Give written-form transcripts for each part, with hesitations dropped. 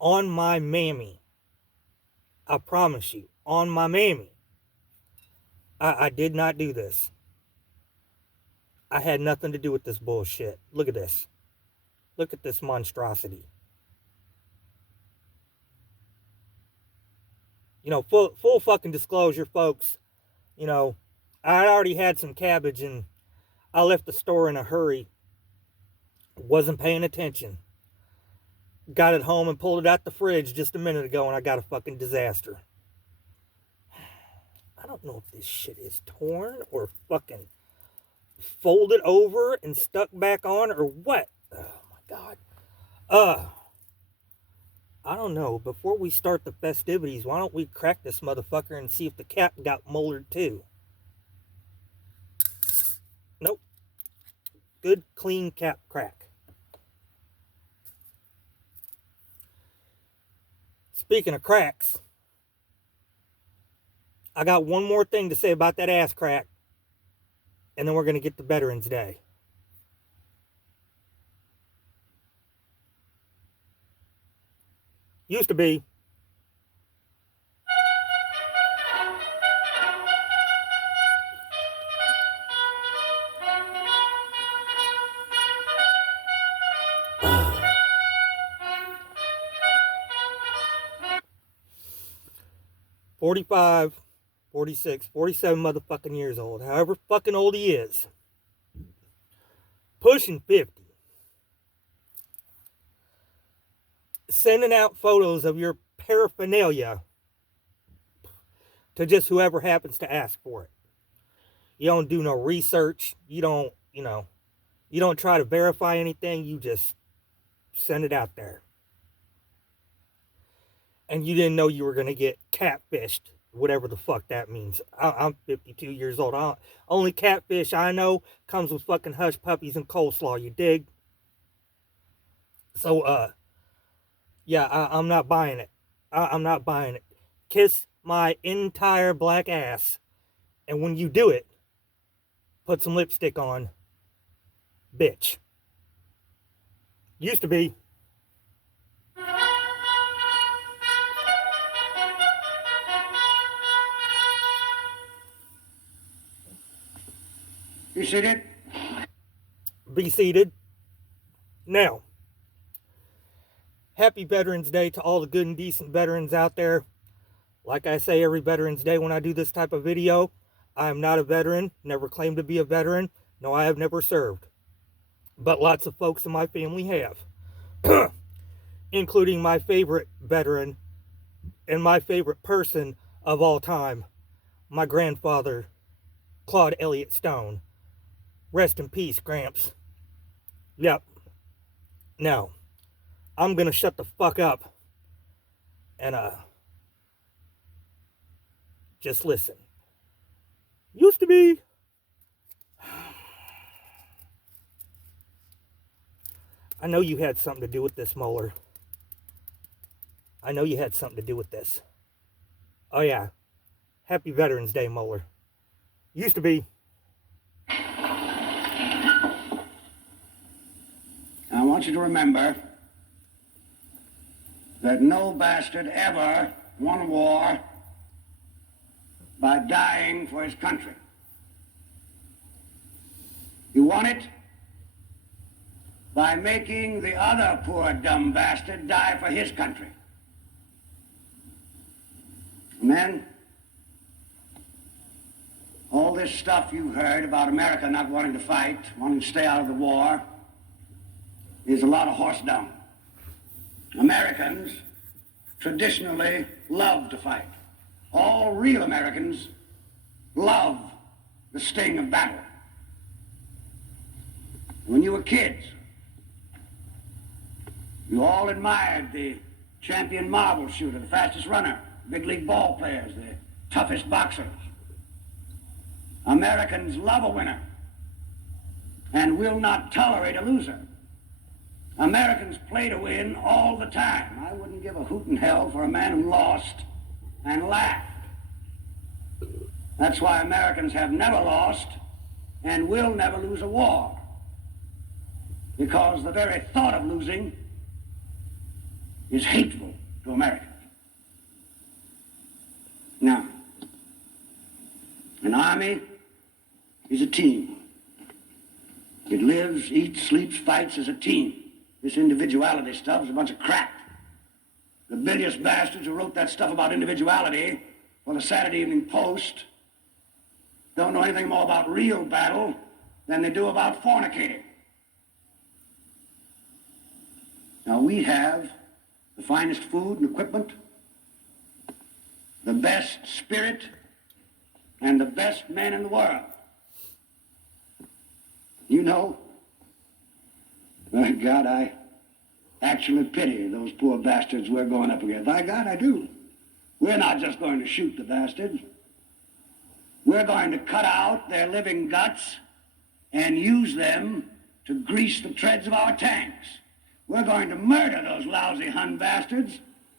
On my mammy. I promise you. On my mammy. I did not do this. I had nothing to do with this bullshit. Look at this. Look at this monstrosity. You know, full fucking disclosure, folks. You know, I already had some cabbage and I left the store in a hurry. Wasn't paying attention. Got it home and pulled it out the fridge just a minute ago and I got a fucking disaster. I don't know if this shit is torn or fucking folded over and stuck back on or what. Oh my god. I don't know. Before we start the festivities, why don't we crack this motherfucker and see if the cap got moldered too? Nope. Good, clean cap crack. Speaking of cracks, I got one more thing to say about that ass crack, and then we're going to get to Veterans Day. Used to be. $45, 46, 47 motherfucking years old, however fucking old he is, pushing 50, sending out photos of your paraphernalia to just whoever happens to ask for it. You don't do no research. You don't, you don't try to verify anything. You just send it out there. And you didn't know you were going to get catfished, whatever the fuck that means. I'm 52 years old. Only catfish I know comes with fucking hush puppies and coleslaw, you dig? So, yeah, I'm not buying it. I'm not buying it. Kiss my entire black ass. And when you do it, put some lipstick on. Bitch. Used to be. You seated? Be seated. Now, happy Veterans Day to all the good and decent veterans out there. Like I say every Veterans Day when I do this type of video, I am not a veteran, never claimed to be a veteran. No, I have never served. But lots of folks in my family have. Including my favorite veteran and my favorite person of all time, my grandfather, Claude Elliott Stone. Rest in peace, Gramps. Yep. Now, I'm gonna shut the fuck up and just listen. Used to be. I know you had something to do with this, Moeller. I know you had something to do with this. Oh yeah. Happy Veterans Day, Moeller. Used to be. I want you to remember that no bastard ever won a war by dying for his country. You won it by making the other poor dumb bastard die for his country. And then, all this stuff you heard about America not wanting to fight, wanting to stay out of the war, is a lot of horse dung. Americans traditionally love to fight. All real Americans love the sting of battle. When you were kids, you all admired the champion marble shooter, the fastest runner, big league ball players, the toughest boxers. Americans love a winner and will not tolerate a loser. Americans play to win all the time. I wouldn't give a hoot in hell for a man who lost and laughed. That's why Americans have never lost and will never lose a war. Because the very thought of losing is hateful to Americans. Now, an army is a team. It lives, eats, sleeps, fights as a team. This individuality stuff is a bunch of crap. The bilious bastards who wrote that stuff about individuality for the Saturday Evening Post don't know anything more about real battle than they do about fornicating. Now, we have the finest food and equipment, the best spirit, and the best men in the world. You know, my God, I actually pity those poor bastards we're going up against. My God, I do. We're not just going to shoot the bastards. We're going to cut out their living guts and use them to grease the treads of our tanks. We're going to murder those lousy Hun bastards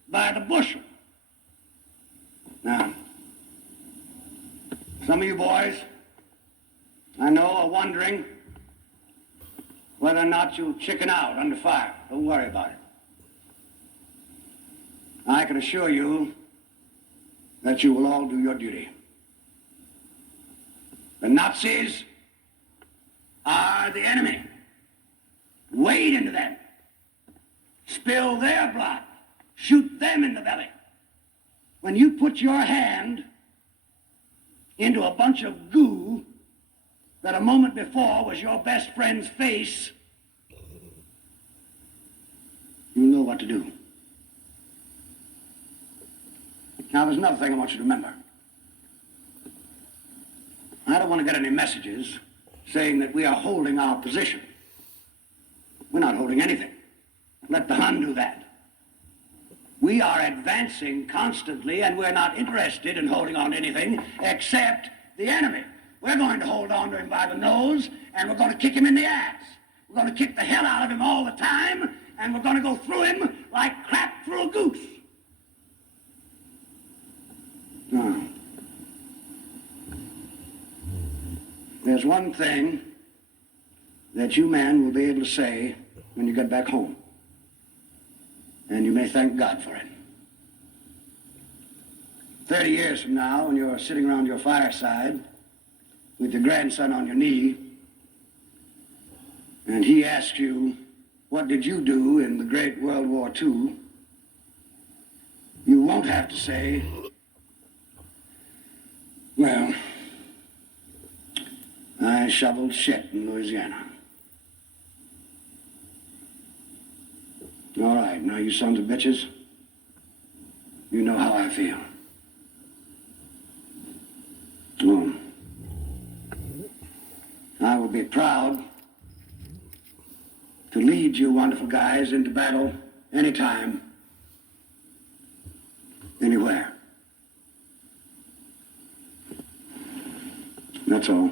by the bushel. Now, some of you boys, I know, are wondering whether or not you'll chicken out under fire. Don't worry about it. I can assure you that you will all do your duty. The Nazis are the enemy. Wade into them. Spill their blood. Shoot them in the belly. When you put your hand into a bunch of goo that a moment before was your best friend's face, you'll know what to do. Now, there's another thing I want you to remember. I don't want to get any messages saying that we are holding our position. We're not holding anything. Let the Hun do that. We are advancing constantly, and we're not interested in holding on to anything except the enemy. We're going to hold on to him by the nose, and we're going to kick him in the ass. We're going to kick the hell out of him all the time, and we're going to go through him like crap through a goose. Now, there's one thing that you men will be able to say when you get back home, and you may thank God for it. 30 years from now, when you're sitting around your fireside with your grandson on your knee, and he asks you, what did you do in the Great World War II? You won't have to say, well, I shoveled shit in Louisiana. All right, now you sons of bitches, you know how I feel. Well, I will be proud to lead you wonderful guys into battle anytime, anywhere. That's all.